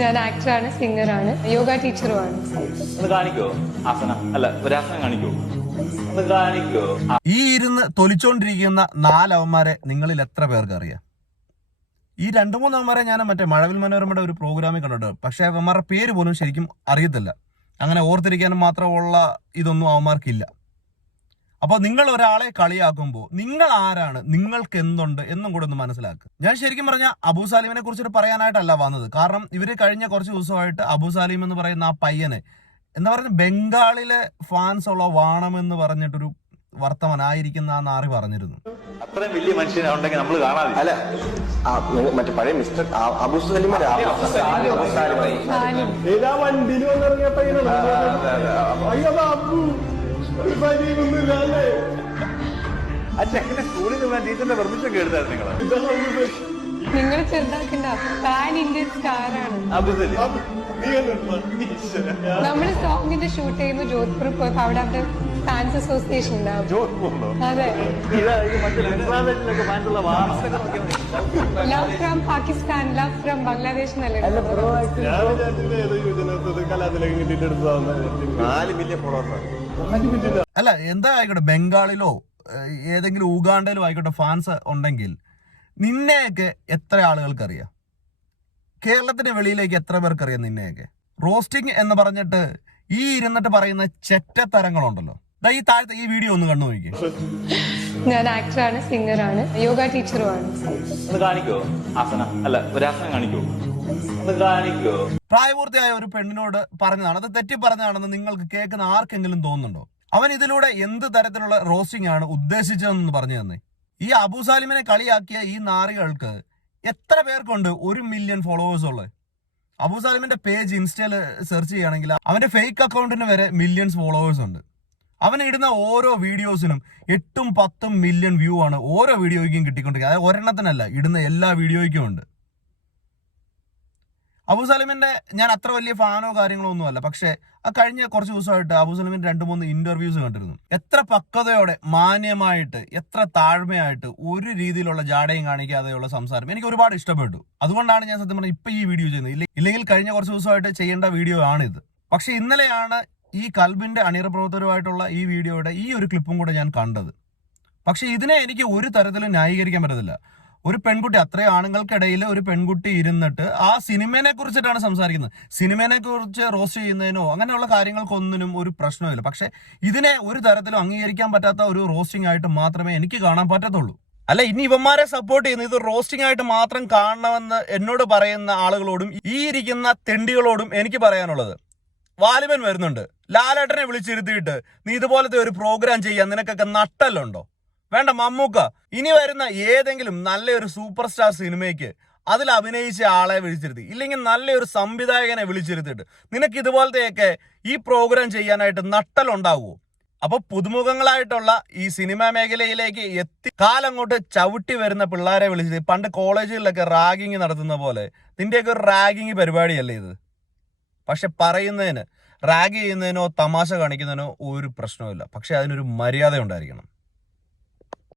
ഞാൻ ആക്ടറാണ് സിംഗറാണ് യോഗ ടീച്ചറുമാണ്. ഒന്ന് കാണിക്കോ? ആസന. അല്ല ഒരു ആസനം കാണിക്കോ? ഒന്ന് കാണിക്കോ? ഈ ഇരുന്ന് തൊലിച്ചോണ്ടിരിക്കുന്ന നാലവന്മാരെ നിങ്ങളിൽ എത്ര പേർക്ക് അറിയാം? ഈ രണ്ടു മൂന്ന് അവന്മാരെ ഞാൻ മറ്റേ മഴവിൽ മനോരമയുടെ ഒരു പ്രോഗ്രാമിൽ കണ്ടിട്ടുണ്ട്. പക്ഷെ അവന്മാരുടെ പേര് പോലും ശരിക്കും അറിയത്തില്ല. അങ്ങനെ ഓർത്തിരിക്കാനും മാത്രമുള്ള ഇതൊന്നും അവന്മാർക്കില്ല. അപ്പൊ നിങ്ങൾ ഒരാളെ കളിയാക്കുമ്പോൾ നിങ്ങൾ ആരാണ്? നിങ്ങൾക്ക് എന്തുണ്ട് എന്നും കൂടെ ഒന്ന് മനസ്സിലാക്കുക ഞാൻ ശരിക്കും പറഞ്ഞാൽ അബൂ സാലിമിനെ കുറിച്ചിട്ട് പറയാനായിട്ടല്ല വന്നത്. കാരണം ഇവർ കഴിഞ്ഞ കുറച്ച് ദിവസമായിട്ട് അബൂ സാലിം എന്ന് പറയുന്ന ആ പയ്യനെ എന്താ പറയുക ബംഗാളിലെ ഫാൻസ് ഉള്ള വാണമെന്ന് പറഞ്ഞിട്ടൊരു വർത്തമാനായിരിക്കുന്ന ആ നാറി പറഞ്ഞിരുന്നു. അത്രയും വലിയ മനുഷ്യനുണ്ടെങ്കിൽ നമ്മൾ കാണാതെ അല്ല മറ്റേ പഴയ മിസ്റ്റർ അബു സലിം വണ്ടിയിൽ ആ ചെക്കന്റെ സ്കൂളിൽ നിന്ന് ടീച്ചറിന്റെ പെർമിഷൻ കേട്ടായിരുന്നു നിങ്ങൾ നിങ്ങൾ ചെറുതാക്കണ്ട പാൻ ഇന്ത്യൻ സ്റ്റാറാണ് നീ കണ്ടിട്ടുണ്ടോ? നമ്മൾ സോങ്ങിന്റെ ഷൂട്ട് ചെയ്യുന്ന ജോധ്പൂർ പോയപ്പോ അവിടെ അവിടെ ഫാൻസ് അസോസിയേഷൻ ഉണ്ടാവും അതെ love from Pakistan love from Bangladesh എന്നല്ലേ നാല് മില്യൺ ഫോളോവേഴ്സാണ് അല്ല എന്താ ആയിക്കോട്ടെ ബംഗാളിലോ ഏതെങ്കിലും ഉഗാണ്ടയിലോ ആയിക്കോട്ടെ ഫാൻസ് ഉണ്ടെങ്കിൽ നിന്നെയൊക്കെ എത്ര ആളുകൾക്ക് അറിയാം കേരളത്തിന് വെളിയിലേക്ക് എത്ര പേർക്ക് അറിയാം നിന്നെയൊക്കെ? റോസ്റ്റിംഗ് എന്ന് പറഞ്ഞിട്ട് ഈ ഇരുന്നിട്ട് പറയുന്ന ചെറ്റത്തരങ്ങളുണ്ടല്ലോ. ദാ ഈ താഴത്തെ ഈ വീഡിയോ ഒന്ന് കണ്ടു നോക്കി ഞാൻ ആക്ടറാണ് സിംഗറാണ് യോഗ ടീച്ചറുമാണ് ഒന്ന് കാണിക്കോ? ആസന. അല്ല ഒരു ആസനം കാണിക്കോ? പ്രായപൂർത്തിയായ ഒരു പെണ്ണിനോട് പറഞ്ഞതാണ് അത് തെറ്റി പറഞ്ഞതാണെന്ന് നിങ്ങൾക്ക് കേൾക്കുന്ന ആർക്കെങ്കിലും തോന്നുന്നുണ്ടോ? അവൻ ഇതിലൂടെ എന്ത് തരത്തിലുള്ള റോസ്റ്റിംഗ് ആണ് ഉദ്ദേശിച്ചതെന്ന് പറഞ്ഞു തന്നെ. ഈ അബു സാലിമിനെ കളിയാക്കിയ ഈ നാറികൾക്ക് എത്ര പേർക്കുണ്ട് ഒരു മില്യൺ ഫോളോവേഴ്സ് ഉള്ളത് അബു സാലിമിന്റെ പേജ് ഇൻസ്റ്റയിൽ സെർച്ച് ചെയ്യുകയാണെങ്കിൽ അവന്റെ ഫേക്ക് അക്കൗണ്ടിന് വരെ മില്യൺസ് ഫോളോവേഴ്സ് ഉണ്ട്. അവൻ ഇടുന്ന ഓരോ വീഡിയോസിനും എട്ടും പത്തും മില്യൺ വ്യൂ ആണ് ഓരോ വീഡിയോയ്ക്കും കിട്ടിക്കൊണ്ടിരിക്കുന്നത്. അതായത് ഒരെണ്ണത്തിനല്ല ഇടുന്ന എല്ലാ വീഡിയോയ്ക്കും ഉണ്ട്. അബു സലിമിന്റെ ഞാൻ അത്ര വലിയ ഫാനോ കാര്യങ്ങളോ ഒന്നും അല്ല. പക്ഷേ ആ കഴിഞ്ഞ കുറച്ച് ദിവസമായിട്ട് അബു സലിമിന്റെ രണ്ട് മൂന്ന് ഇന്റർവ്യൂസ് കണ്ടിരുന്നു. എത്ര പക്വതയോടെ മാന്യമായിട്ട് എത്ര താഴ്മയായിട്ട് ഒരു രീതിയിലുള്ള ജാടയും കാണിക്കാതെയുള്ള സംസാരം എനിക്ക് ഒരുപാട് ഇഷ്ടപ്പെട്ടു. അതുകൊണ്ടാണ് ഞാൻ സത്യം പറഞ്ഞത് ഇപ്പൊ ഈ വീഡിയോ ചെയ്യുന്നത്. ഇല്ല- ഇല്ലെങ്കിൽ കഴിഞ്ഞ കുറച്ച് ദിവസമായിട്ട് ചെയ്യേണ്ട വീഡിയോ ആണിത്. പക്ഷെ ഇന്നലെയാണ് ഈ കൽബിന്റെ അണിയറ പ്രവർത്തകരുമായിട്ടുള്ള ഈ വീഡിയോയുടെ ഈ ഒരു ക്ലിപ്പും കൂടെ ഞാൻ കണ്ടത്. പക്ഷെ ഇതിനെ എനിക്ക് ഒരു തരത്തിലും ന്യായീകരിക്കാൻ പറ്റത്തില്ല. ഒരു പെൺകുട്ടി അത്രയും ആണുങ്ങൾക്കിടയിൽ ഒരു പെൺകുട്ടി ഇരുന്നിട്ട് ആ സിനിമയെ കുറിച്ചിട്ടാണ് സംസാരിക്കുന്നത്. സിനിമയെ കുറിച്ച് റോസ്റ്റ് ചെയ്യുന്നതിനോ അങ്ങനെയുള്ള കാര്യങ്ങൾക്കൊന്നിനും ഒരു പ്രശ്നമില്ല പക്ഷെ ഇതിനെ ഒരു തരത്തിലും അംഗീകരിക്കാൻ പറ്റാത്ത ഒരു റോസ്റ്റിംഗ് ആയിട്ട് മാത്രമേ എനിക്ക് കാണാൻ പറ്റത്തുള്ളൂ. അല്ല ഇനി ഇവന്മാരെ സപ്പോർട്ട് ചെയ്യുന്ന. ഇത് റോസ്റ്റിംഗ് ആയിട്ട് മാത്രം കാണണമെന്ന് എന്നോട് പറയുന്ന ആളുകളോടും ഈ ഇരിക്കുന്ന തെണ്ടികളോടും എനിക്ക് പറയാനുള്ളത്. വാലിബൻ വരുന്നുണ്ട്. ലാലേട്ടനെ വിളിച്ചിരുത്തിയിട്ട് നീ ഇതുപോലത്തെ ഒരു പ്രോഗ്രാം ചെയ്യാൻ നിനക്കൊക്കെ നട്ടല്ലുണ്ടോ? വേണ്ട മമ്മൂക്ക. ഇനി വരുന്ന ഏതെങ്കിലും നല്ലൊരു സൂപ്പർ സ്റ്റാർ സിനിമയ്ക്ക് അതിൽ അഭിനയിച്ച ആളെ വിളിച്ചിരുത്തി. ഇല്ലെങ്കിൽ നല്ലൊരു സംവിധായകനെ വിളിച്ചിരുത്തിയിട്ട് നിനക്ക് ഇതുപോലത്തെയൊക്കെ ഈ പ്രോഗ്രാം ചെയ്യാനായിട്ട് നട്ടലുണ്ടാവുമോ അപ്പൊ പുതുമുഖങ്ങളായിട്ടുള്ള ഈ സിനിമാ മേഖലയിലേക്ക് എത്തി കാലങ്ങോട്ട് ചവിട്ടി വരുന്ന പിള്ളേരെ വിളിച്ചത് പണ്ട് കോളേജുകളിലൊക്കെ റാഗിങ് നടത്തുന്ന പോലെ നിന്റെയൊക്കെ ഒരു റാഗിങ് പരിപാടിയല്ലേ ഇത്? പക്ഷെ പറയുന്നതിന് റാഗ് ചെയ്യുന്നതിനോ തമാശ കാണിക്കുന്നതിനോ ഒരു പ്രശ്നവുമില്ല. പക്ഷെ അതിനൊരു മര്യാദ ഉണ്ടായിരിക്കണം